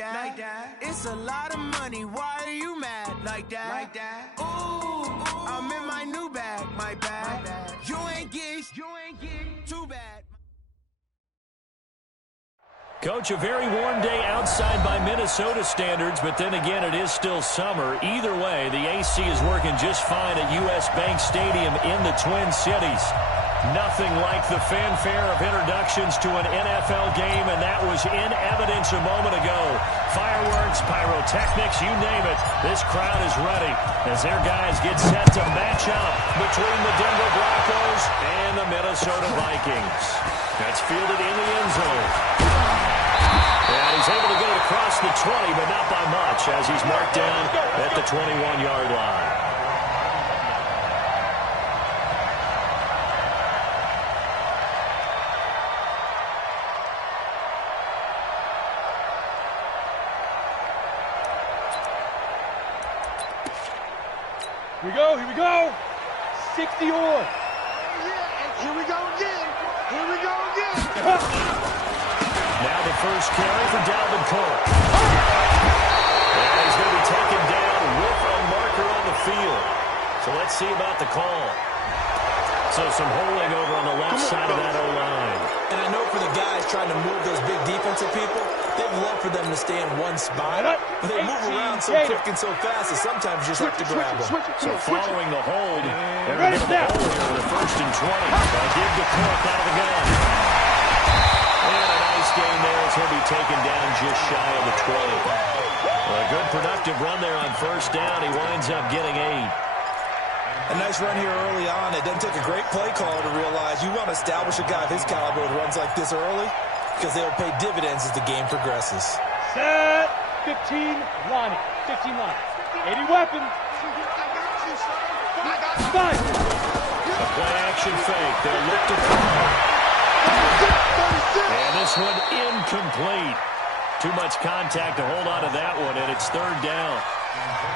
that. It's a lot of money. Why are you mad like that? Ooh, I'm in my new bag, my bad. You ain't getting too bad. Coach, a very warm day outside by Minnesota standards, but then again, it is still summer. Either way, the AC is working just fine at U.S. Bank Stadium in the Twin Cities. Nothing like the fanfare of introductions to an NFL game, and that was in evidence a moment ago. Fireworks, pyrotechnics, you name it. This crowd is ready as their guys get set to match up between the Denver Broncos and the Minnesota Vikings. That's fielded in the end zone. And he's able to get it across the 20, but not by much as he's marked down at the 21-yard line. Here we go. 60 on. Here we go again. Now the first carry for Dalvin Cook. And he's going to be taken down with a marker on the field. So let's see about the call. So some holding over on the left side of that O-line. And I know for the guys trying to move those big defensive people, they'd love for them to stay in one spot. But they move around so quick and so fast that sometimes you just have to grab them. So following the hold, they're going to get the hold here with a 1st and 20. They'll give to Cook out of the gun. And a nice gain there as he'll be taken down just shy of the 20. Well, a good productive run there on 1st down. He winds up getting 8. A nice run here early on. It doesn't take a great play caller to realize you want to establish a guy of his caliber with runs like this early because they'll pay dividends as the game progresses. Set. 15 line. 15 line. 80 weapon. Fine. A play action fake. They'll look to throw. And this one incomplete. Too much contact to hold on to that one, and it's 3rd down.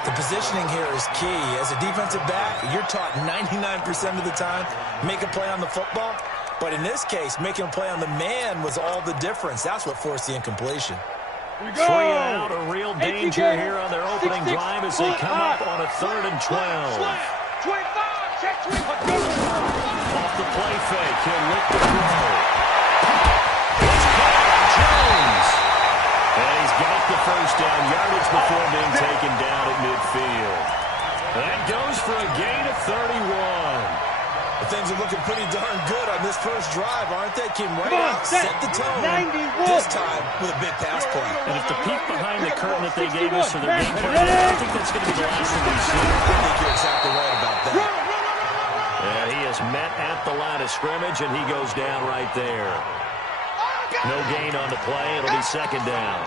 The positioning here is key. As a defensive back, you're taught 99% of the time, make a play on the football. But in this case, making a play on the man was all the difference. That's what forced the incompletion. Here we go. 3 out, a real danger here on their opening drive as they come up on a 3rd and 12. 25, check 25. Off the play fake, he'll look to throw. It's caught, Jones. And he's got the 1st down, yardage before being taken down at midfield. That goes for a gain of 31. Things are looking pretty darn good on this first drive, aren't they? Came right out, set the tone. 91. This time with a big pass play. And if the peek behind the curtain that they gave us for their game plan, I think that's going to be the last thing we see. I think you're exactly right about that. And he is met at the line of scrimmage, and he goes down right there. No gain on the play. It'll be 2nd down.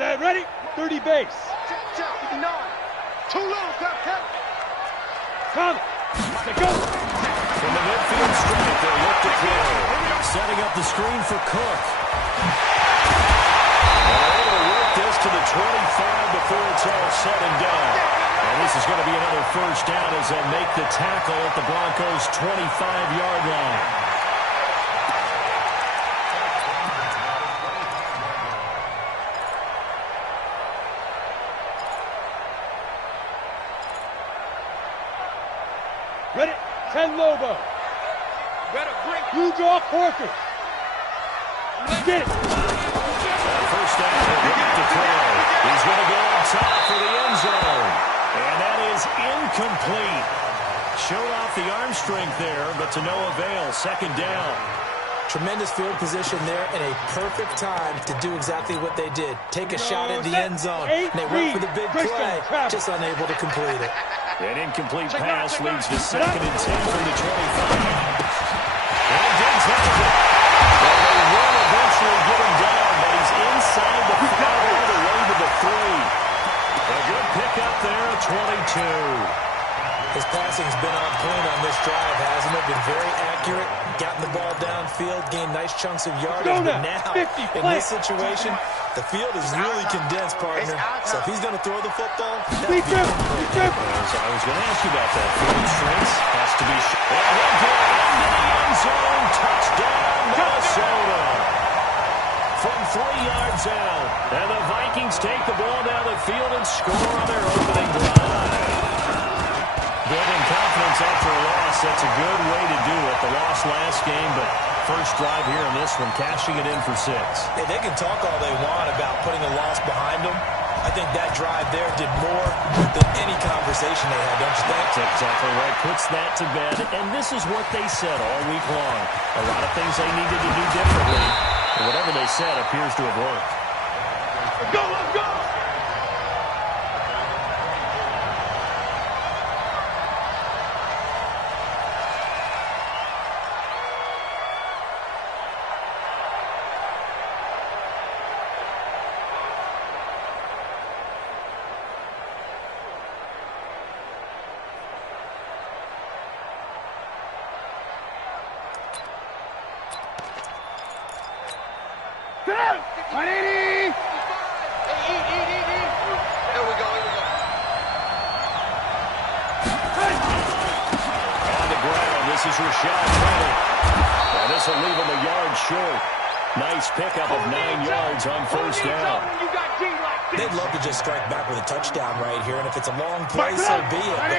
Set, ready, 30 base. Too low, Captain. Come. Let's go. From the midfield strike, they'll look to throw. Setting up the screen for Cook. And they're able to work this to the 25 before it's all said and done. And this is going to be another 1st down as they'll make the tackle at the Broncos' 25-yard line. Ready, 10 Lobo. You draw quarters. Get it. 1st down, to throw. He's going to go on top for the end zone. And that is incomplete. Showed off the arm strength there, but to no avail. 2nd down. Tremendous field position there and a perfect time to do exactly what they did. Take a shot at the end zone. And they went for the big play, just unable to complete it. An incomplete pass leads to 2nd and 10 from the 25. And Diggs has it. And they will eventually get him down, but he's inside the 5 all the way to the 3. A good pickup there, 22. His passing's been on point on this drive, hasn't it? Been very accurate, gotten the ball downfield, gained nice nice chunks of yardage, but now, in this situation, the field is really condensed, partner. So if he's going to throw the football, I was going to ask you about that. Field strength has to be into the end zone. Touchdown, Minnesota. From 3 yards out. And the Vikings take the ball down the field and score on their opening drive. Building confidence after a loss, that's a good way to do it. The loss last game, but first drive here in this one, cashing it in for 6. Hey, they can talk all they want about putting a loss behind them. I think that drive there did more than any conversation they had, don't you think? That's exactly right. Puts that to bed, and this is what they said all week long. A lot of things they needed to do differently, and whatever they said appears to have worked. Let's go, let's go! Nice pickup of 9 yards on first down. They'd love to just strike back with a touchdown right here, and if it's a long play, so be it. But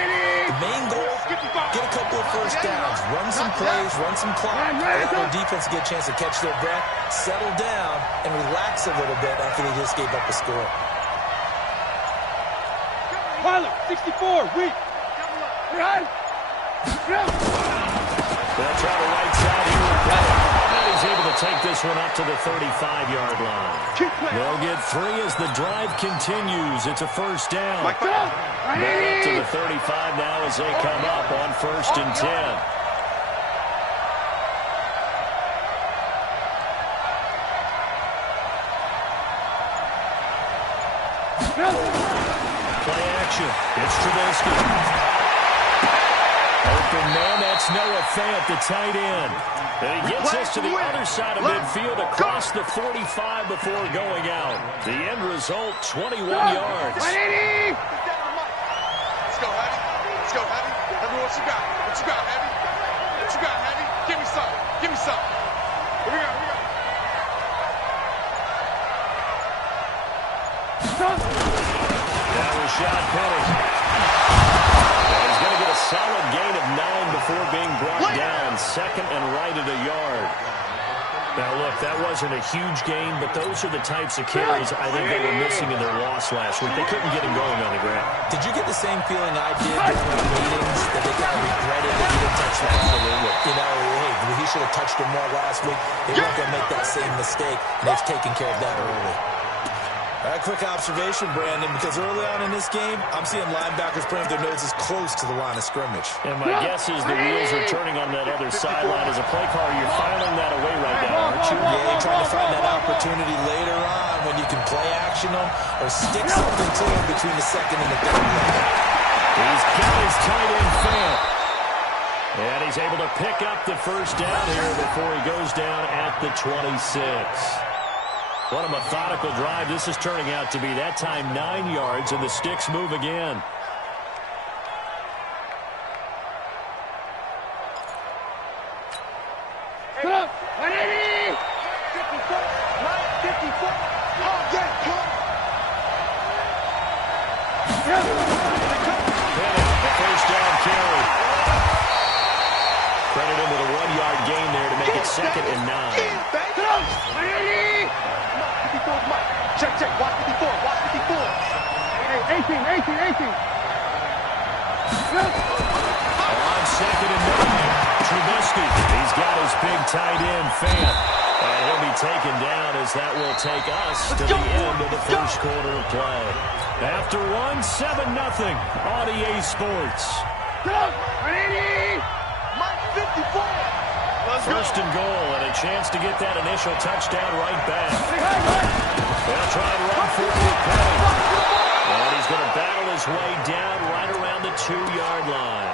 the main goal, get a couple of first downs, run some plays, run some clock, let their defense get a chance to catch their breath, settle down, and relax a little bit after they just gave up a score. Tyler, 64, weak. They'll try the right side here with Pettit. And he's able to take this one up to the 35-yard line. They'll get 3 as the drive continues. It's a first down. Back up to the 35 now as they come up on 1st and 10. Play action. It's Trubisky. Open man, that's Noah Fant, the tight end. And he gets us to the other side of midfield across the 45 before going out. The end result, 21 yards. Let's go, Heavy. Let's go, Heavy. Heavy, what you got? What you got, Heavy? What you got, Heavy? Give me some. Give me some. Here we go, here we go. That was Rashad Penny. He's going to get a solid gain of 9 before being brought down. 2nd and right at a yard. Now, look, that wasn't a huge gain, but those are the types of carries I think they were missing in their loss last week. They couldn't get him going on the ground. Did you get the same feeling I did during the meetings that they kind of regretted that he didn't touch that? Absolutely. You know, hey, he should have touched him more last week. They weren't going to make that same mistake, and they've taken care of that early. A quick observation, Brandon, because early on in this game, I'm seeing linebackers putting their noses close to the line of scrimmage. And my guess is the wheels are turning on that other sideline. As a play caller, you're filing that away right now, aren't you? Yeah, you're trying to find that opportunity later on when you can play action them or stick something to them between the 2nd and the 3rd level. He's got his tight end Fant. And he's able to pick up the first down here before he goes down at the 26. What a methodical drive this is turning out to be. That time 9 yards, and the sticks move again. Come on, 180! 54, 54. Oh, yeah, come Penny, the first down carry. Credit him with a 1-yard gain there to make it 2nd and 9. Come on, 180! 54, Mike. Check, check. Watch 54. Watch 54. 18. On 2nd and 9, Trubisky. He's got his big tight end, Fant. And he'll be taken down as that will take us to the end of the first quarter of play. After 7-0 on EA Sports. Come on, 180! Mike, 54. First and goal, and a chance to get that initial touchdown right back. They'll try and run for it with Penny. And he's going to battle his way down right around the 2-yard line.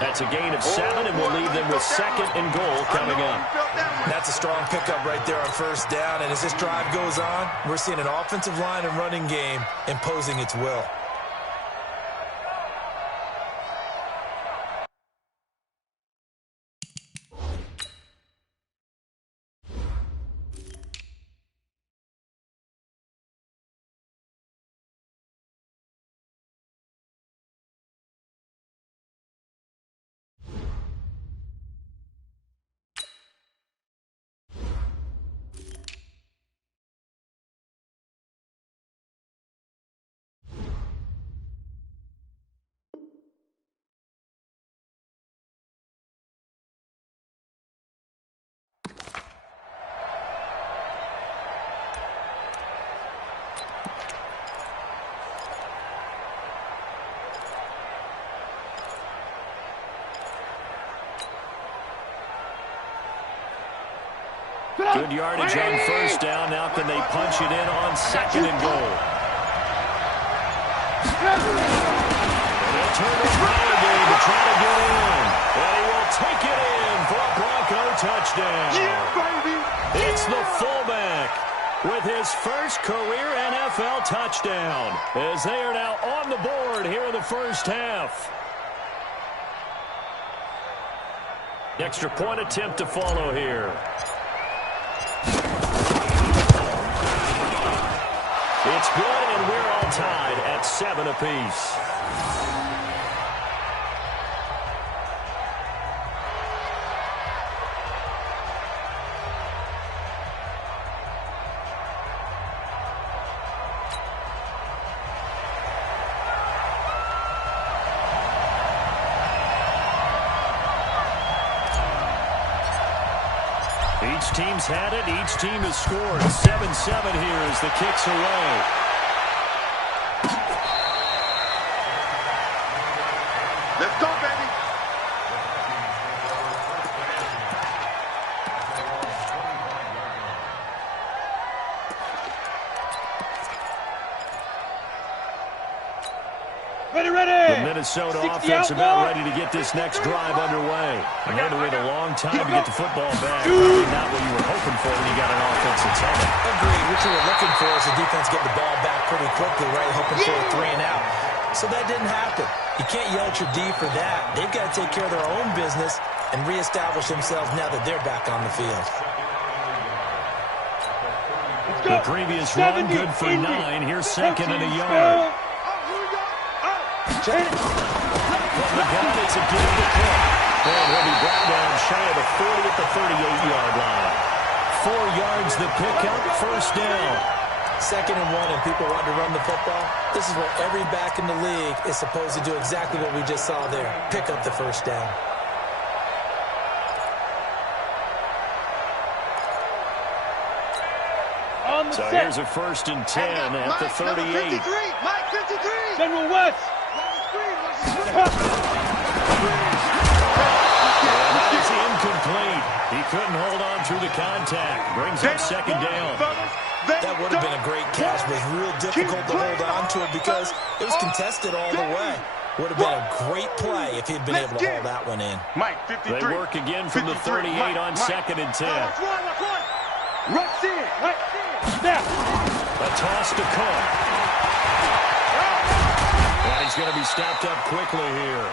That's a gain of 7, and will leave them with 2nd and goal coming up. That's a strong pickup right there on first down. And as this drive goes on, we're seeing an offensive line and running game imposing its will. Good yardage on first down. Now can they punch it in on 2nd and goal? And he'll turn his power game to try to get in. And he will take it in for a Bronco touchdown. It's the fullback with his first career NFL touchdown, as they are now on the board here in the first half. Extra point attempt to follow here. It's good, and we're all tied at 7 apiece. Each team's had it. Each team has scored. 7-7 here as the kick's away. Let's go, baby. Ready. The Minnesota offense about ready to get this next drive underway. And they had to wait a long time to get the football back. Probably not what you were hoping for when you got an offense that's headed. Agreed. What you were looking for is the defense getting the ball back pretty quickly, right? Hoping for a 3 and out. So that didn't happen. You can't yell at your D for that. They've got to take care of their own business and reestablish themselves now that they're back on the field. The previous run, good for 9. Here's 2nd and a yard. From the gun, it's a give to pick. And he'll be brought down shy of the 40 at the 38-yard line. 4 yards the pickup, first down. 2nd and 1, and people want to run the football. This is where every back in the league is supposed to do exactly what we just saw there. Pick up the first down. So here's a 1st and 10 at the 38. Mike 53. General West. That is incomplete. He couldn't hold on through the contact. Brings up 2nd down. That would have been a great catch, but it was real difficult to hold on to it because it was contested all the way. Would have been a great play if he'd been able to hold that one in. Mike 53. They work again from the 38 on 2nd and 10. Rush in. Snap. A toss to Cook. And he's going to be stopped up quickly here.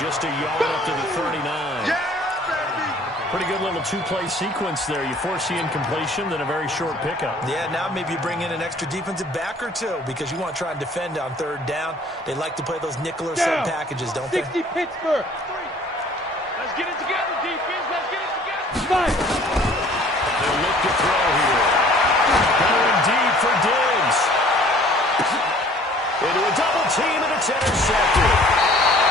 Just a yard up to the 39. Yeah, baby. Pretty good little 2-play sequence there. You force the incompletion, then a very short pickup. Yeah, now maybe you bring in an extra defensive back or two because you want to try and defend on 3rd down. They like to play those nickel or sub packages, don't they? 60 Pittsburgh. Let's get it together, defense. Let's get it together. Five. They'll look to throw here. Going deep for Diggs. Into a double team, and it's intercepted.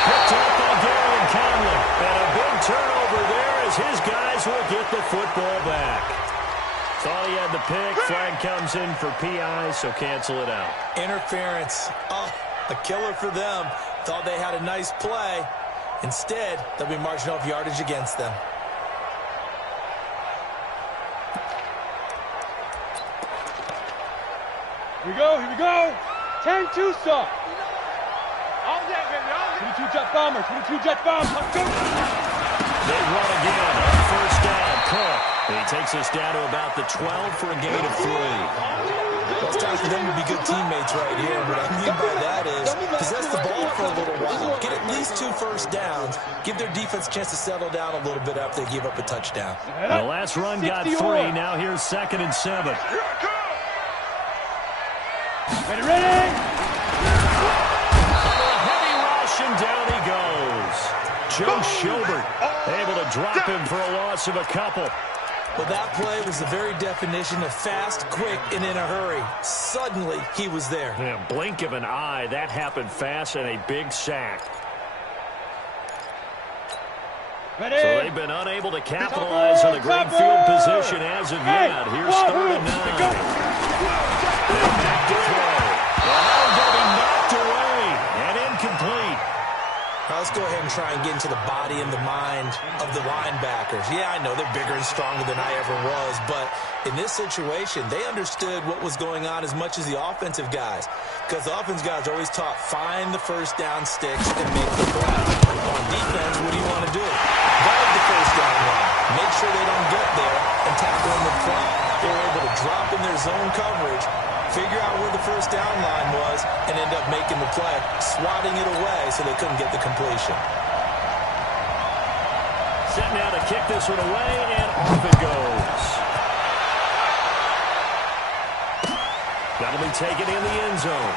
Picked up by Gary and Conley. And a big turnover there as his guys will get the football back. Thought he had the pick. Flag comes in for PI, so cancel it out. Interference. Oh, a killer for them. Thought they had a nice play. Instead, they'll be marching off yardage against them. Here we go. 10-2 stop. All that, baby. All that. 22 jet bomber. 22 jet bomb. Let's go. They run again on first down. Cook. He takes us down to about the 12 for a gain of 3. It's time for them to be good teammates right here. What I mean by that is possess the ball for a little while. Get at least 2 first downs. Give their defense a chance to settle down a little bit after they give up a touchdown. The last run got 3. Now here's 2nd and 7. Ready, ready. Heavy rush, and down he goes. Joe Schobert able to drop him for a loss of a couple. Well, that play was the very definition of fast, quick, and in a hurry. Suddenly, he was there. Yeah, blink of an eye, that happened fast, and a big sack. Ready. So they've been unable to capitalize on the great field position as of yet. Here's 3rd and 9. And back to throw. Well, going to be knocked away and incomplete. Now let's go ahead and try and get into the body and the mind of the linebackers. Yeah, I know they're bigger and stronger than I ever was, but in this situation, they understood what was going on as much as the offensive guys. Because the offensive guys are always taught, find the first down sticks and make the play. On defense, what do you want to do? Guard the first down line. Make sure they don't get there and tackle in the front. They were able to drop in their zone coverage, figure out where the first down line was, and end up making the play, swatting it away so they couldn't get the completion. Set now to kick this one away, and off it goes. That'll be taken in the end zone.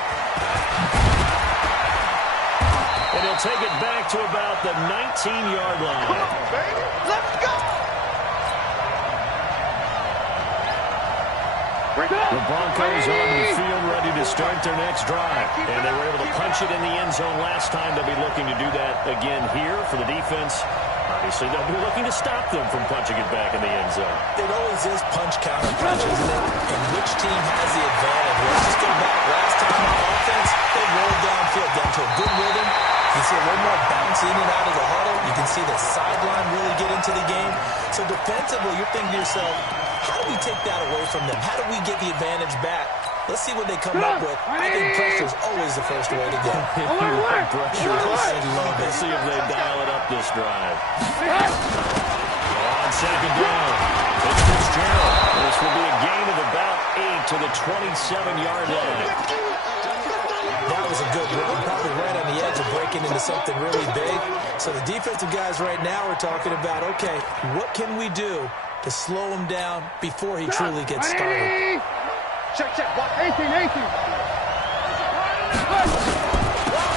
And he'll take it back to about the 19-yard line. Come on, baby. Let's go. The Broncos on the field ready to start their next drive. And they were able to punch it in the end zone last time. They'll be looking to do that again here for the defense. Obviously, they'll be looking to stop them from punching it back in the end zone. It always is punch, counter, punch, isn't it? And which team has the advantage? Let's just go back. Last time on offense, they rolled downfield, down to a good rhythm. You see a little more bounce in and out of the huddle. You can see the sideline really get into the game. So defensively, you're thinking to yourself, how do we take that away from them? How do we get the advantage back? Let's see what they come up with. I think pressure is always the first way to go. Pressure, I love it. See if they dial it up this drive. On 2nd down, it's Fitzgerald. This will be a gain of about 8 to the 27-yard line. That was a good run, probably right on the edge of breaking into something really big. So the defensive guys right now are talking about, okay, what can we do to slow him down before he truly gets started? Check, check. 18.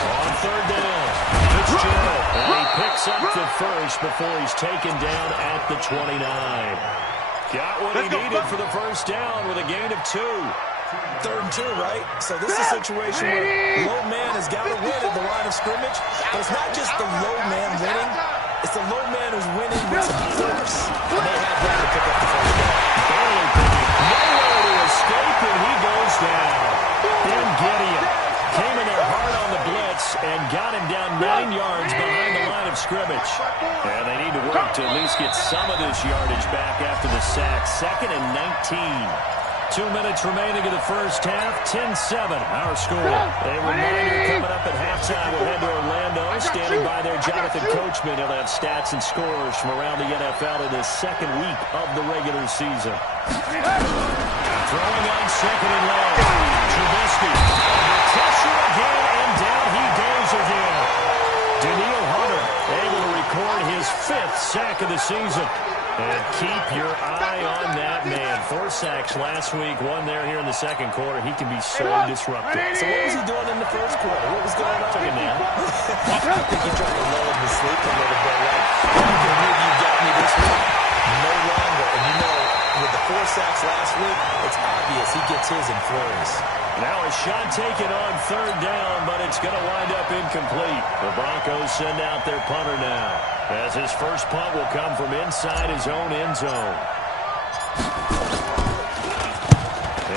On 3rd down, Fitzgerald. And he picks up the first before he's taken down at the 29. Got what he needed for the first down with a gain of 2. 3rd and 2, right? So this is a situation where low man has got to win at the line of scrimmage. But it's not just the low man winning. It's the low man who's winning with some force. And they have that to pick up the first down. Barely picking. Nowhere to escape, and he goes down. Ben Gideon came in there hard on the blitz and got him down 9 yards behind the line of scrimmage. And they need to work to at least get some of this yardage back after the sack. 2nd and 19. 2 minutes remaining in the first half. 10-7, our score. A reminder coming up at halftime. We'll head to Orlando. Standing by there, Jonathan Coachman. He'll have stats and scores from around the NFL in this 2nd week of the regular season. Throwing on 2nd and long. Trubisky. Pressure again, and down he goes again. Daniil Hunter able to record his 5th sack of the season. And keep your eye on that man. 4 sacks last week, 1 there here in the 2nd quarter. He can be so disruptive. So what was he doing in the 1st quarter? What was going on? Took a nap. I think he tried to lull him to sleep a little bit. Like, okay, maybe you got me this week. No longer. And you know, with the 4 sacks last week, it's obvious he gets his in flurries. Now a shot taken on 3rd down, but it's going to wind up incomplete. The Broncos send out their punter now, as his first punt will come from inside his own end zone.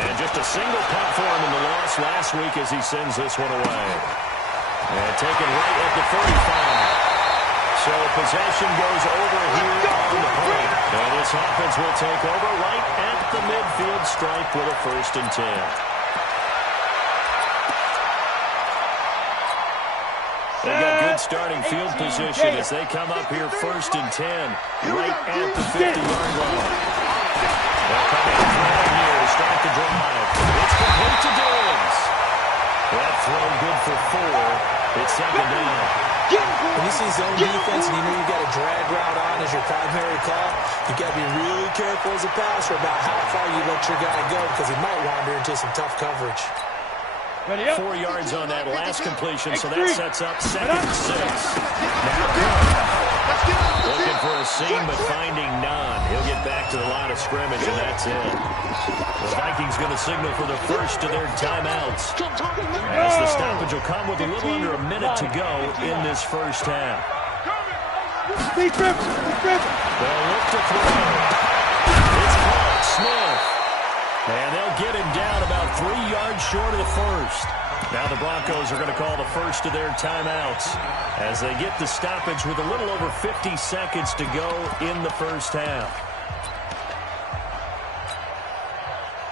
And just a single punt for him in the loss last week as he sends this one away. And taken right at the 35. So possession goes over here on the punt. And this offense will take over right at the midfield stripe with a 1st and 10. They got good starting field position as they come up here 1st and 10, right at the 50-yard line. They'll come in throwing here to start the drive. It's complete to Diggs. That throw good for 4. It's 2nd down. When you see zone defense and you know you've got a drag route on as your primary call, you've got to be really careful as a passer about how far you let your guy go because he might wander into some tough coverage. 4 yards on that last completion, so that sets up 2nd and 6. Now looking for a seam, but finding none. He'll get back to the line of scrimmage, and that's it. The Vikings going to signal for the first of their timeouts, as the stoppage will come with a little under a minute to go in this first half. They'll They'll look to throw. It's caught. Smith. And they'll get him down about 3 yards short of the first. Now the Broncos are going to call the first of their timeouts as they get the stoppage with a little over 50 seconds to go in the first half.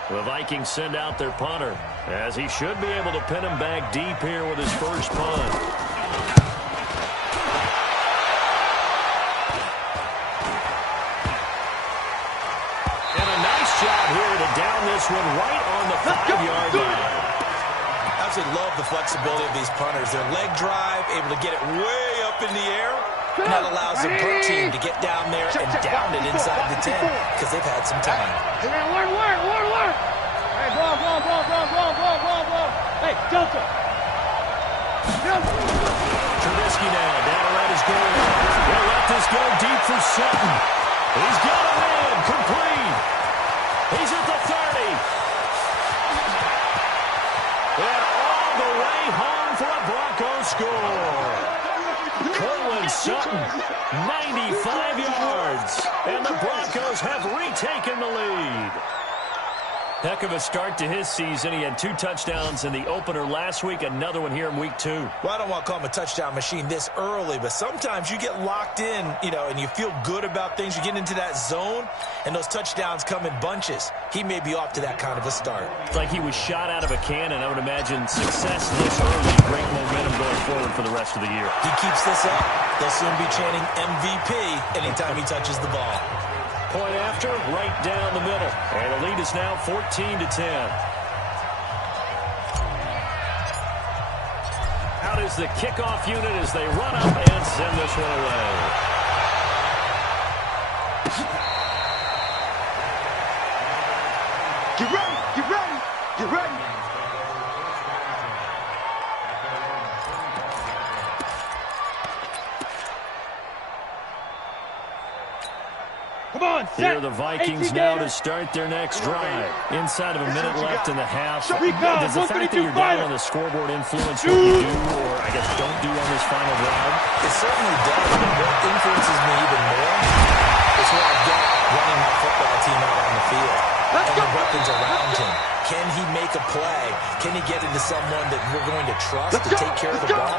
The Vikings send out their punter as he should be able to pin him back deep here with his first punt. Job here to down this one right on the 5-yard line. I absolutely love the flexibility of these punters. Their leg drive, able to get it way up in the air, and that allows the punt team to get down there and down it inside the 10 because they've had some time. Hey, ball. Hey, Delta. Trubisky now down around his goal line. He'll let this go deep for Sutton. He's got a man complete. He's at the 30. And all the way home for a Broncos score. Cortland Sutton, 95 yards. And the Broncos have retaken the lead. Heck of a start to his season. He had 2 touchdowns in the opener last week, another one here in week 2. Well, I don't want to call him a touchdown machine this early, but sometimes you get locked in, and you feel good about things. You get into that zone, and those touchdowns come in bunches. He may be off to that kind of a start. It's like he was shot out of a cannon. I would imagine success this early, great momentum going forward for the rest of the year. He keeps this up, they'll soon be chanting MVP anytime he touches the ball. Point after, right down the middle. And the lead is now 14-10. Out is the kickoff unit as they run up and send this one away. Get ready, get ready, get ready. Come on, set. Here are the Vikings now to start their next drive. Inside of a minute left in the half. Does the fact that you're down on the scoreboard influence what you do, or I guess don't do on this final drive? It certainly does, but what influences me even more is what I've got running my football team out on the field. And the weapons around him. Can he make a play? Can he get into someone that we're going to trust to take care of the ball?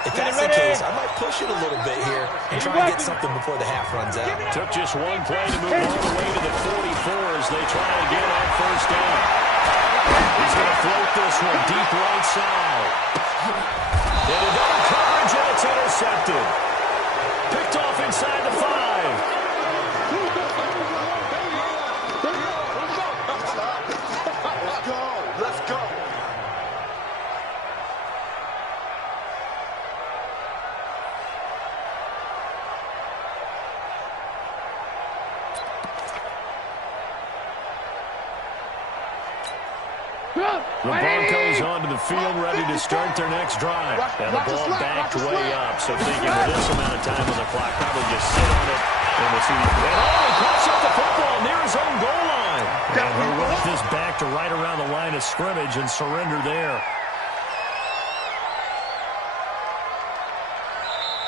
If that's the case, I might push it a little bit here and try and get something before the half runs out. Took just one play to move all the way to the 44 as they try again on first down. He's going to float this one deep right side. Into double coverage, and it's intercepted. Picked off inside the 5. Let's go. The Broncos onto the field, ready to start their next drive. And the ball backed way up, so thinking with this amount of time on the clock, probably just sit on it. And we'll see. And he pops up the football near his own goal line. And he'll work this back to right around the line of scrimmage and surrender there.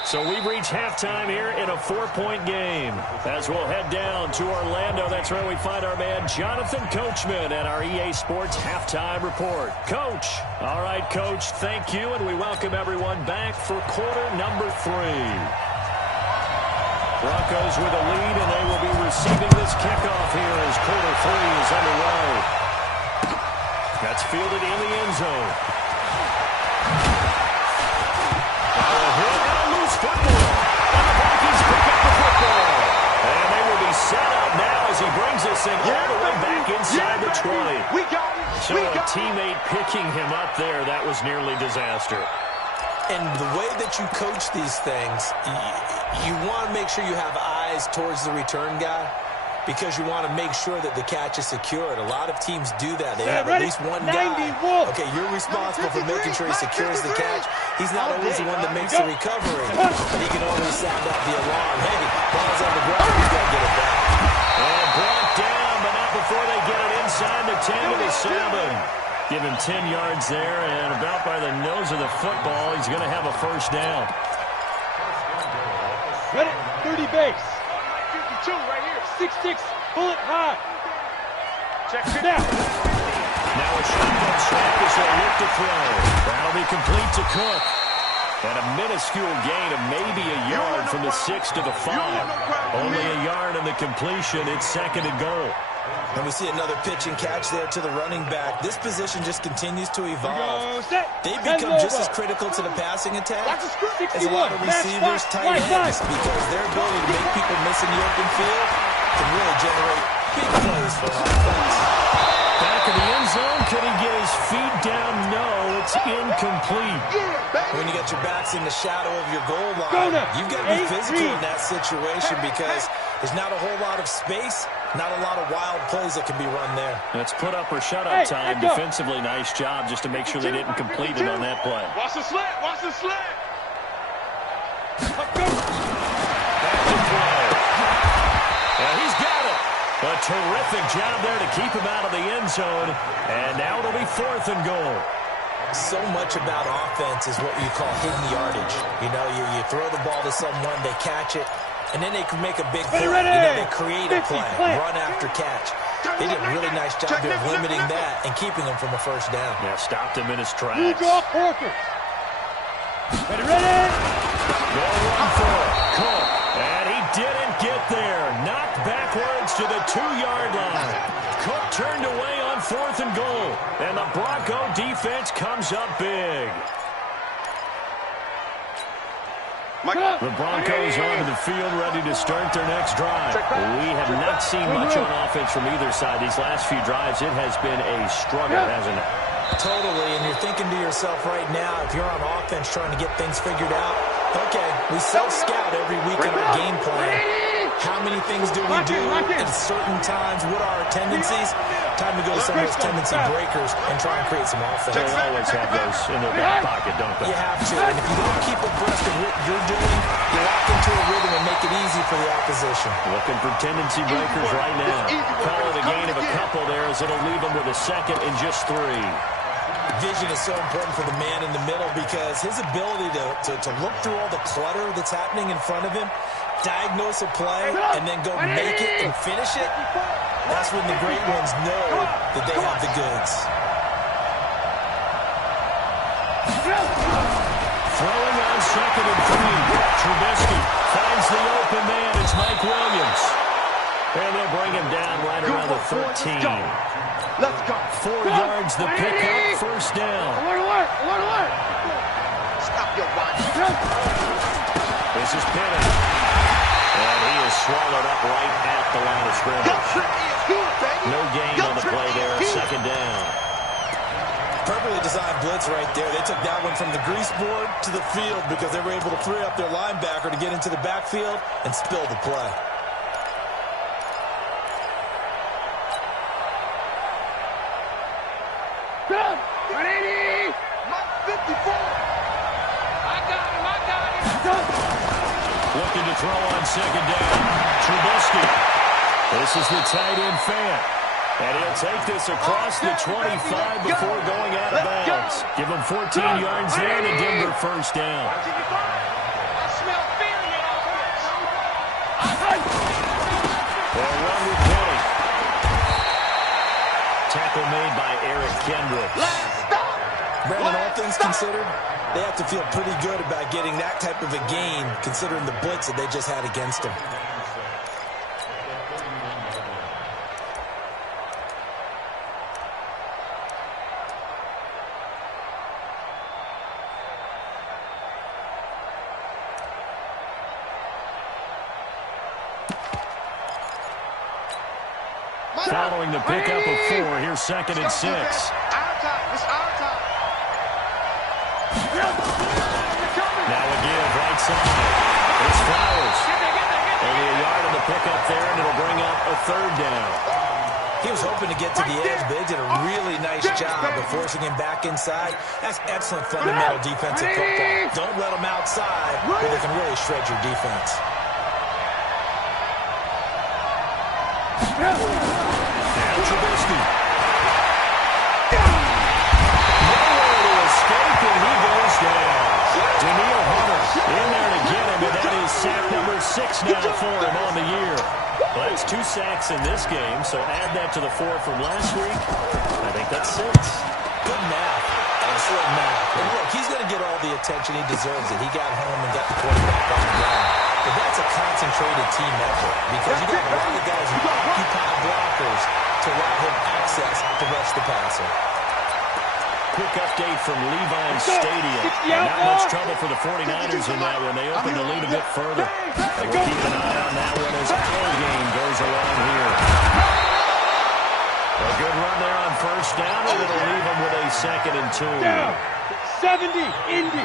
So we've reached halftime here in a 4-point game. As we'll head down to Orlando, that's where we find our man Jonathan Coachman at our EA Sports Halftime Report. Coach. All right, Coach, thank you, and we welcome everyone back for quarter number 3. Broncos with a lead, and they will be receiving this kickoff here as quarter 3 is underway. That's fielded in the end zone. Now a hit. inside the 20. We got it. So a teammate picking him up there, that was nearly disaster. And the way that you coach these things, you want to make sure you have eyes towards the return guy because you want to make sure that the catch is secured. A lot of teams do that. They have at least one guy. Okay, you're responsible for making sure he secures the catch. He's not always the one that makes the recovery, but he can always sound out the alarm. Hey, ball's on the ground. He's got to get it back. And brought down, but not before they get it inside the 10 to the 7. Give him 10 yards there, and about by the nose of the football, he's going to have a first down. Ready, 30 base. 52 right here. 6-6, bullet high. Check Snap. Now a shotgun snap as they look to throw. That'll be complete to Cook. And a minuscule gain of maybe a yard from the 6 to the 5. Only a yard in the completion. It's 2nd and goal. And we see another pitch and catch there to the running back. This position just continues to evolve. They become just as critical to the passing attack as a lot of receivers, tight ends, because their ability to make people miss in the open field can really generate big plays for offense. Back in the end zone, can he get his feet down? No, it's incomplete. When you got your backs in the shadow of your goal line, you've got to be physical in that situation because there's not a whole lot of space, not a lot of wild plays that can be run there. Let's put up or shut up time. Defensively, nice job just to make sure they didn't complete it on that play. Watch the slant. Watch the slant. Back to throw. And he's got it. A terrific job there to keep him out of the end zone. And now it'll be 4th and goal. So much about offense is what you call hidden yardage. You know, you throw the ball to someone, they catch it, and then they can make a big play. You know, they create a play, run after catch. They did a really nice job here of limiting that and keeping him from a first down. Yeah, stopped him in his tracks. Ready? Go run for it. Cook. And he didn't get there. Knocked backwards to the 2-yard line. Cook turned away on 4th and goal. And the Bronco defense comes up big. The Broncos onto the field ready to start their next drive. We have not seen much on offense from either side these last few drives. It has been a struggle, hasn't it? Totally, and you're thinking to yourself right now, if you're on offense trying to get things figured out, okay, we self-scout every week in our game plan. How many things do we do at certain times? What are our tendencies? Time to go to some of those tendency breakers and try and create some offense. They always have those in their back pocket, don't they? You have to, and if you don't keep abreast of what you're doing, you lock into a rhythm and make it easy for the opposition. Looking for tendency breakers right now. Call it a gain of a couple there as it'll leave them with a 2nd and just 3. Vision is so important for the man in the middle because his ability to look through all the clutter that's happening in front of him, diagnose a play, and then go make it and finish it, that's when the great ones know that they have the goods. Throwing on 2nd and 3. Trubisky finds the open man. It's Mike Williams. And they'll bring him down right around the 13. Let's go. 4 yards the pickup, first down. Stop your run. This is Penny. And he is swallowed up right at the line of scrimmage. No gain on the play there, 2nd down. Perfectly designed blitz right there. They took that one from the grease board to the field because they were able to free up their linebacker to get into the backfield and spill the play. Ready? 54. I got him. Looking to throw on 2nd down. Trubisky. This is the tight end fan. And he'll take this across the 25 before going out of bounds. Give him 14 yards there and a Denver first down. I smell fear in your offense. They'll run with Penny. Tackle made by Eric Kendricks. Brandon, all things considered, they have to feel pretty good about getting that type of a gain considering the blitz that they just had against them. following the pickup of 4. Here's 2nd and 6. Our time. It's our time. Now a give right side. It's Flowers. Only a yard on the pickup there, and it'll bring up a 3rd down. He was hoping to get to the edge, but they did a really nice job of forcing him back inside. That's excellent fundamental defensive football. Don't let them outside where they can really shred your defense. Now Trubisky. Nowhere to escape, and he goes down. Daniil Hunter in there to get him, and that is sack number 6 now for him on the year. Well, that's 2 sacks in this game, so add that to the 4 from last week. I think that's 6. Good math. Excellent math. And look, he's going to get all the attention he deserves. He got home and got the quarterback on the ground. But that's a concentrated team effort because you got a lot of guys who occupy blockers to allow him access to rush the passer. Quick update from Levi's Stadium. Not much trouble for the 49ers in that one. They open the lead a bit further. And we'll keep an eye on that one as our game goes along here. A good run there on 1st down, and it'll leave them with a 2nd and 2. Down. 70, Indy.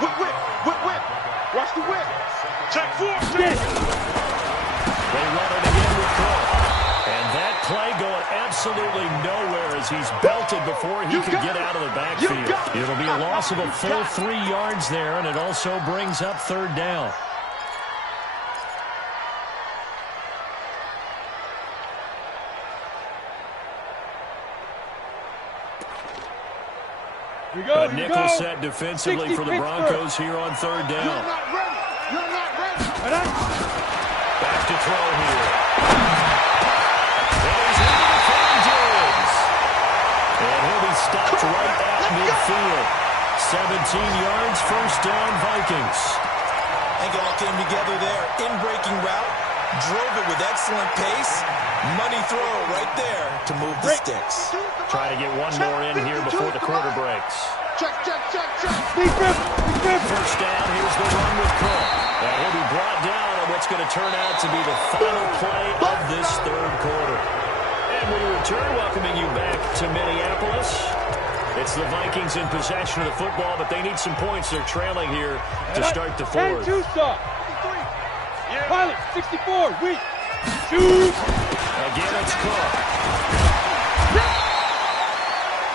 Whip. Watch the whip. Check 4. They run it again with Cook. And that play going absolutely nowhere as he's belted before he can get out of the backfield. It'll be a loss of a full 3 yards there, and it also brings up 3rd down. A nickel set defensively for the Broncos here on 3rd down. You're not ready. Back to throw here. And he's into the Diggs. And he'll be stopped right at midfield. 17 yards, 1st down, Vikings. I think it all came together there. In-breaking route, drove it with excellent pace. Money throw right there to move the sticks. Try to get one more in here before the quarter breaks. Check. 1st down, here's the run with Cook. And he'll be brought down on what's going to turn out to be the final play of this 3rd quarter. And we return, welcoming you back to Minneapolis. It's the Vikings in possession of the football, but they need some points. They're trailing here to start the 4th. 10-2 stop. Pilot, 64, weak. Shoot. Again, it's Cook.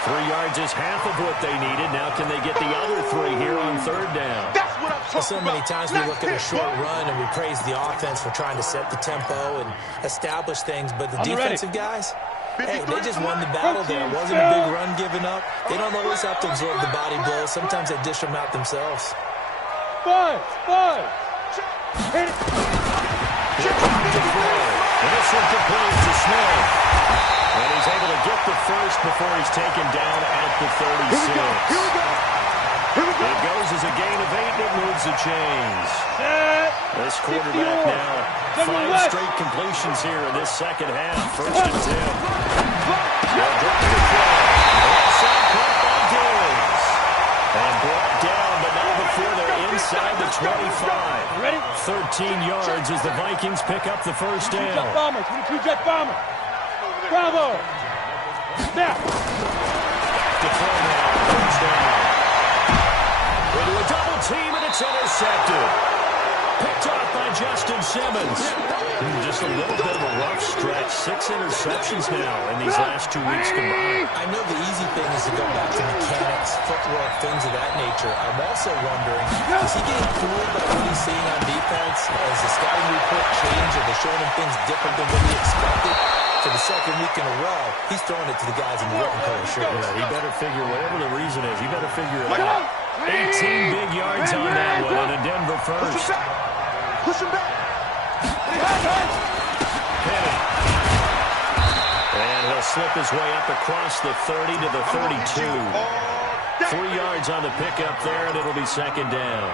3 yards is half of what they needed. Now can they get the other 3 here on 3rd down? That's what I'm talking So many times we look at a short run and we praise the offense for trying to set the tempo and establish things, but the defensive guys, hey, they just won the battle there. It wasn't a big run given up. They don't always have to absorb the body blows. Sometimes they dish them out themselves. 5. Hit it. And this one complete to Smith. And he's able to get the 1st before he's taken down at the 36. It goes as a gain of 8, and it moves the chains. This quarterback now, 5 straight completions here in this 2nd half. 1st and 10. They'll drop the throw. Outside caught by Diggs. And brought down, but not before they're inside the 25. Ready? 13 yards as the Vikings pick up the 1st down. Jet bomber, 22-jet bomber. Bravo. Snap. To throw now. 1st down. Into a double team, and it's intercepted. Picked off by Justin Simmons. Just a little bit of a rough stretch. 6 interceptions now in these last 2 weeks combined. I know the easy thing is to go back to mechanics, footwork, things of that nature. I'm also wondering, is he getting fooled by what he's seeing on defense? Has the scouting report changed? Are they showing him things different than what he expected? For the 2nd week in a row, he's throwing it to the guys in the red and color shirt. Yeah, he better figure, whatever the reason is, he better figure it out. 18 big yards on that one, and a Denver 1st. Push him back. Penny. And he'll slip his way up across the 30 to the 32. 3 yards on the pickup there, and it'll be 2nd down.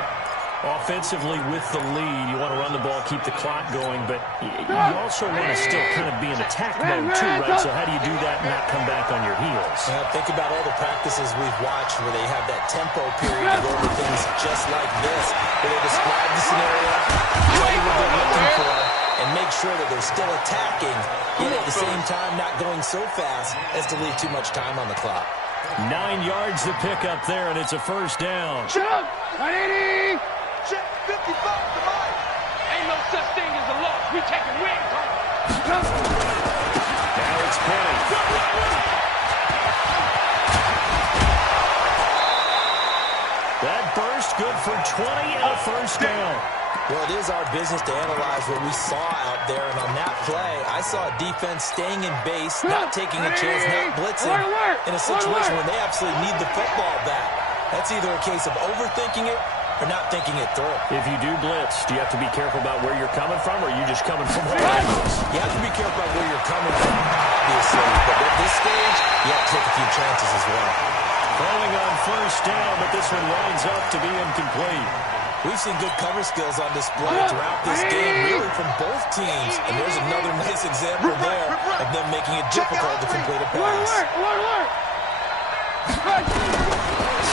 Offensively with the lead, you want to run the ball, keep the clock going, but you also want to still kind of be in attack mode too, right? So how do you do that and not come back on your heels? Think about all the practices we've watched where they have that tempo period to go over things just like this, where they describe the scenario, tell you what they're looking for, and make sure that they're still attacking, yet at the same time not going so fast as to leave too much time on the clock. 9 yards to pick up there, and it's a first down. Check! 180! Check 55 to Mike. Ain't no such thing as a loss. We taking win time. Now it's Penny. That burst good for 20 and a first down. Well, it is our business to analyze what we saw out there, and on that play, I saw a defense staying in base, not taking a chance, not blitzing, in a situation where they absolutely need the football back. That's either a case of overthinking it or not thinking it through. If you do blitz, do you have to be careful about where you're coming from, or are you just coming from all angles? You have to be careful about where you're coming from, obviously, but at this stage, you have to take a few chances as well. Throwing on first down, but this one winds up to be incomplete. We've seen good cover skills on display throughout this game, really from both teams, and there's another nice example there of them making it difficult to complete a pass.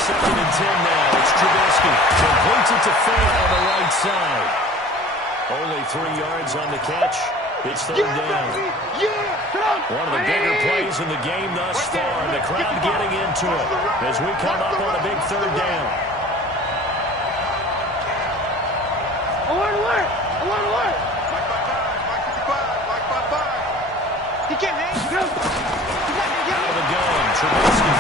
Second and 10 now. It's Trubisky. Completes it to Fant on the right side. Only 3 yards on the catch. It's third down. One of the bigger plays in the game thus far. The crowd getting into it as we come up on a big third down. Alert! Mike 55. He can't hang. Out of the gun, Trubisky.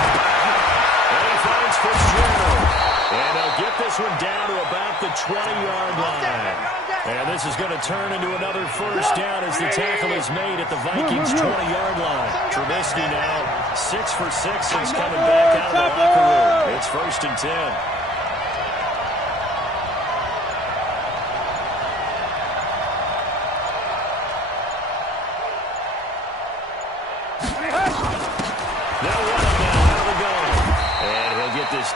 And he finds Fitzgerald. And they'll get this one down to about the 20-yard line. And this is going to turn into another first down as the tackle is made at the Vikings' 20-yard line. Trubisky now 6 for 6 since coming back out of the locker room. It's first and 10.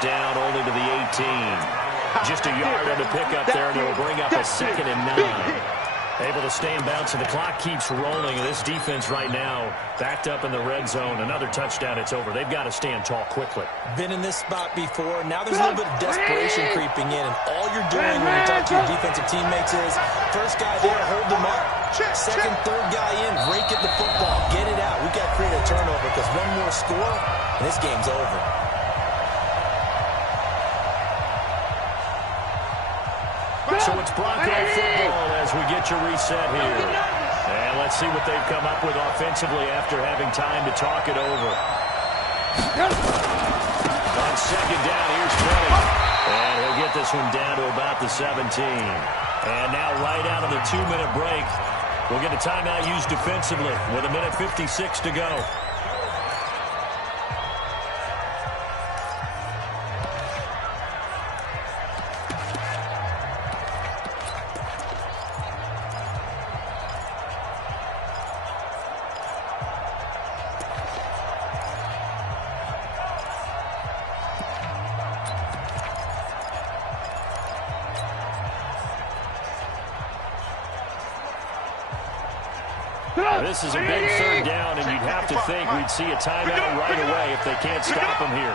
Down only to the 18. Just a yard on the pickup there, and it'll bring up a 2nd and 9. Able to stay in bounds, and the clock keeps rolling. This defense right now backed up in the red zone. Another touchdown, it's over. They've got to stand tall quickly. Been in this spot before. Now there's a little bit of desperation creeping in, and all you're doing when you talk to your defensive teammates is first guy there, hold them up. Second, third guy in, rake at the football. Get it out. We've got to create a turnover because one more score, and this game's over. So it's Bronco football as we get your reset here. And let's see what they've come up with offensively after having time to talk it over. On second down, here's Penny. And he'll get this one down to about the 17. And now right out of the 2-minute break, we'll get a timeout used defensively with 1:56 to go. This is a big third down, and you'd have to think we'd see a timeout right away if they can't stop him here.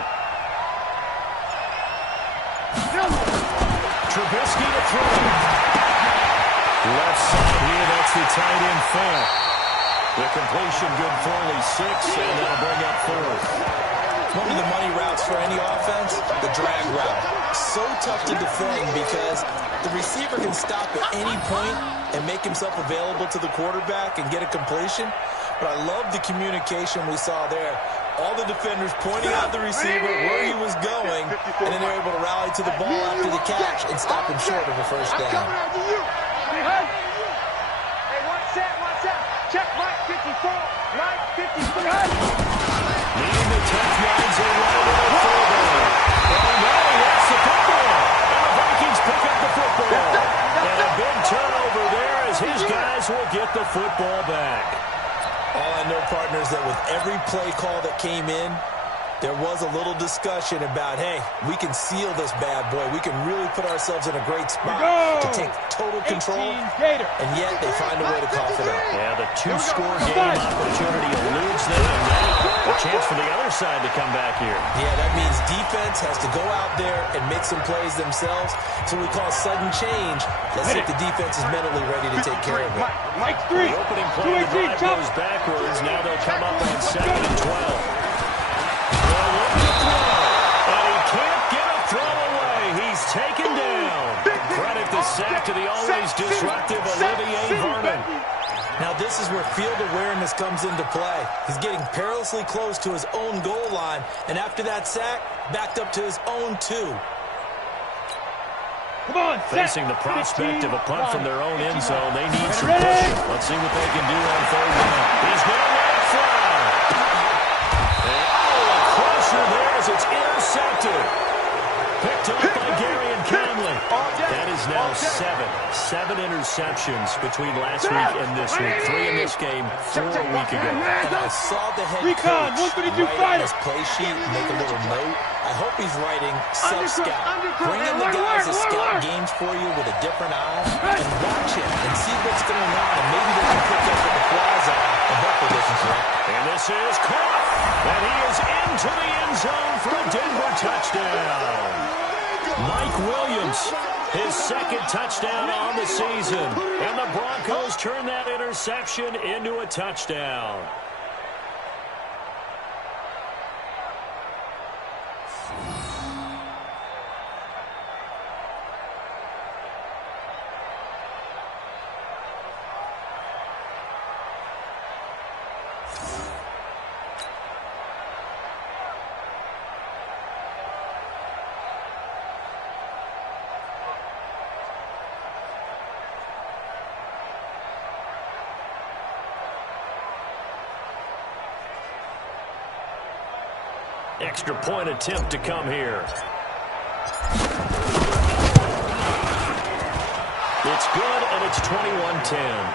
Trubisky to throw. Left side here, that's the tight end Fant. The completion good for only 6, and that'll bring up 4th. One of the money routes for any offense, the drag route. So tough to defend because the receiver can stop at any point and make himself available to the quarterback and get a completion. But I love the communication we saw there. All the defenders pointing out the receiver where he was going, and then they're able to rally to the ball after the catch and stop him short of a first down. Hey, one set. Check Mike 54. Mike 54. Leading the 10 yards and running to the fullback. And now he has the football. And the Vikings pick up the football. And a big turnover there as his guys will get the football back. All I know, partners, that with every play call that came in, there was a little discussion about, hey, we can seal this bad boy. We can really put ourselves in a great spot to take total control, and yet they find a way to cough it up. Yeah, the 2-score game opportunity eludes them, and now a chance for the other side to come back here. Yeah, that means defense has to go out there and make some plays themselves. It's what we call sudden change. Let's see if the defense is mentally ready to take care of it. Mike 3. The opening play of the drive goes backwards. Now they'll come up on 2nd and 12. They'll look to throw. And he can't get a throw away. He's taken down. Credit the sack to the always disruptive Olivier Vernon. Now this is where field awareness comes into play. He's getting perilously close to his own goal line, and after that sack, backed up to his own 2. Come on, facing the prospect of a punt from their own end zone. They need some pushing. Let's see what they can do on 3rd down. He's going to let it fly. And, a crusher there as it's intercepted. Picked up by Gary and Conley. That is now 7 interceptions between last week and this week. 3 in this game, 4 a week ago. And I saw the head coach write on his play sheet and make a little note. I hope he's writing sub-scout. Bring in the guys to scout games for you with a different eye and watch him and see what's going on. And maybe they can pick up what the flies are and hopefully they can correct. And this is caught. And he is into the end zone for a Denver touchdown. Mike Williams, his 2nd touchdown on the season. And the Broncos turn that interception into a touchdown. Extra point attempt to come here. It's good, and it's 21-10.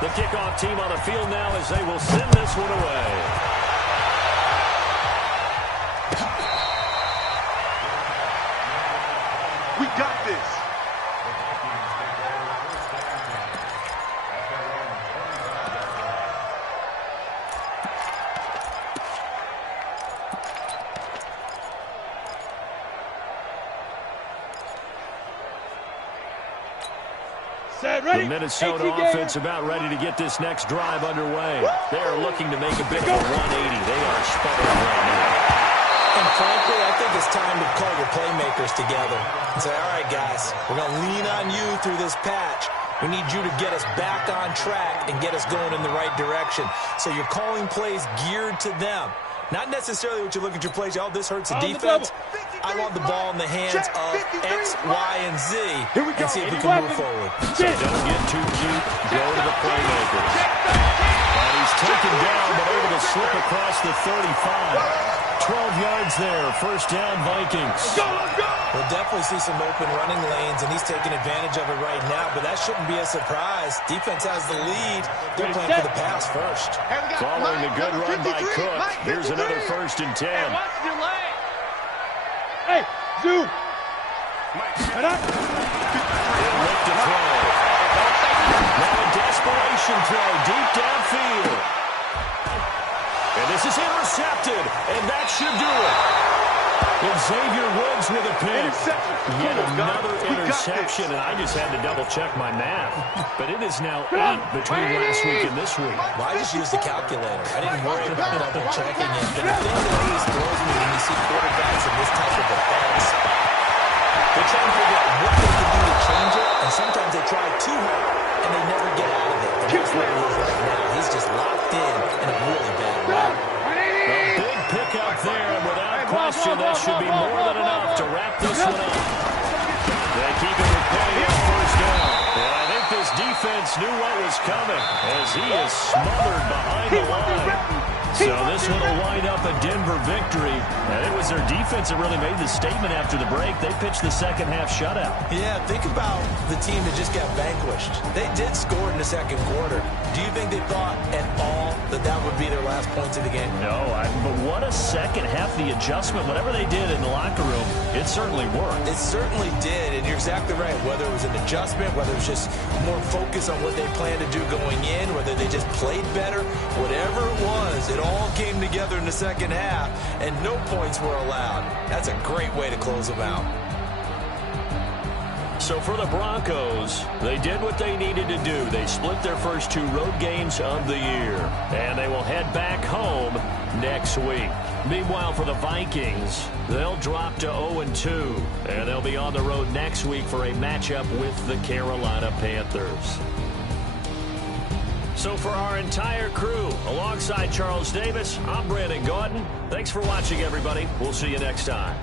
The kickoff team on the field now as they will send this one away. We got this. The Minnesota offense about ready to get this next drive underway. They are looking to make a bit of a 180. They are sputtering right now. And frankly, I think it's time to call your playmakers together and say, all right, guys, we're going to lean on you through this patch. We need you to get us back on track and get us going in the right direction. So you're calling plays geared to them. Not necessarily what you're looking at your plays. Oh, this hurts the defense. I want the ball in the hands of X, Y, and Z and see if we can move forward. So don't get too cute. Go to the playmakers. And he's taken down, but able to slip across the 35. 12 yards there. First down, Vikings. We'll definitely see some open running lanes, and he's taking advantage of it right now, but that shouldn't be a surprise. Defense has the lead. They're playing for the pass first. Following the good run by Cook, here's another 1st and 10. Hey, Zoo. He'll look to throw. Now a desperation throw deep downfield. And this is intercepted, and that should do it. And Xavier Woods with a pick. Yet another interception, and I just had to double-check my math. But it is now 8 between last week and this week. Well, I just used the calculator. I didn't worry about double-checking it. But the thing that always throws me when you see quarterbacks in this type of a bad spot, they're trying to figure out what they can do to change it, and sometimes they try too hard, and they never get out of it. And that's where he is right now. He's just locked in a really bad route. A big pick up there, and without question, that should be more than enough to wrap this one up. They keep it with plenty on 1st down. And I think this defense knew what was coming as he is smothered behind the line. So this one will wind up a Denver victory. And it was their defense that really made the statement after the break. They pitched the second half shutout. Yeah, think about the team that just got vanquished. They did score in the second quarter. Do you think they thought at all that that would be their last points of the game? No, but what a second half. The adjustment, whatever they did in the locker room, it certainly worked. It certainly did, and you're exactly right. Whether it was an adjustment, whether it was just more focus on what they planned to do going in, whether they just played better, whatever it was, it all came together in the second half, and no points were allowed. That's a great way to close them out. So for the Broncos, they did what they needed to do. They split their first 2 road games of the year, and they will head back home next week. Meanwhile, for the Vikings, they'll drop to 0-2, and they'll be on the road next week for a matchup with the Carolina Panthers. So for our entire crew, alongside Charles Davis, I'm Brandon Gaudin. Thanks for watching, everybody. We'll see you next time.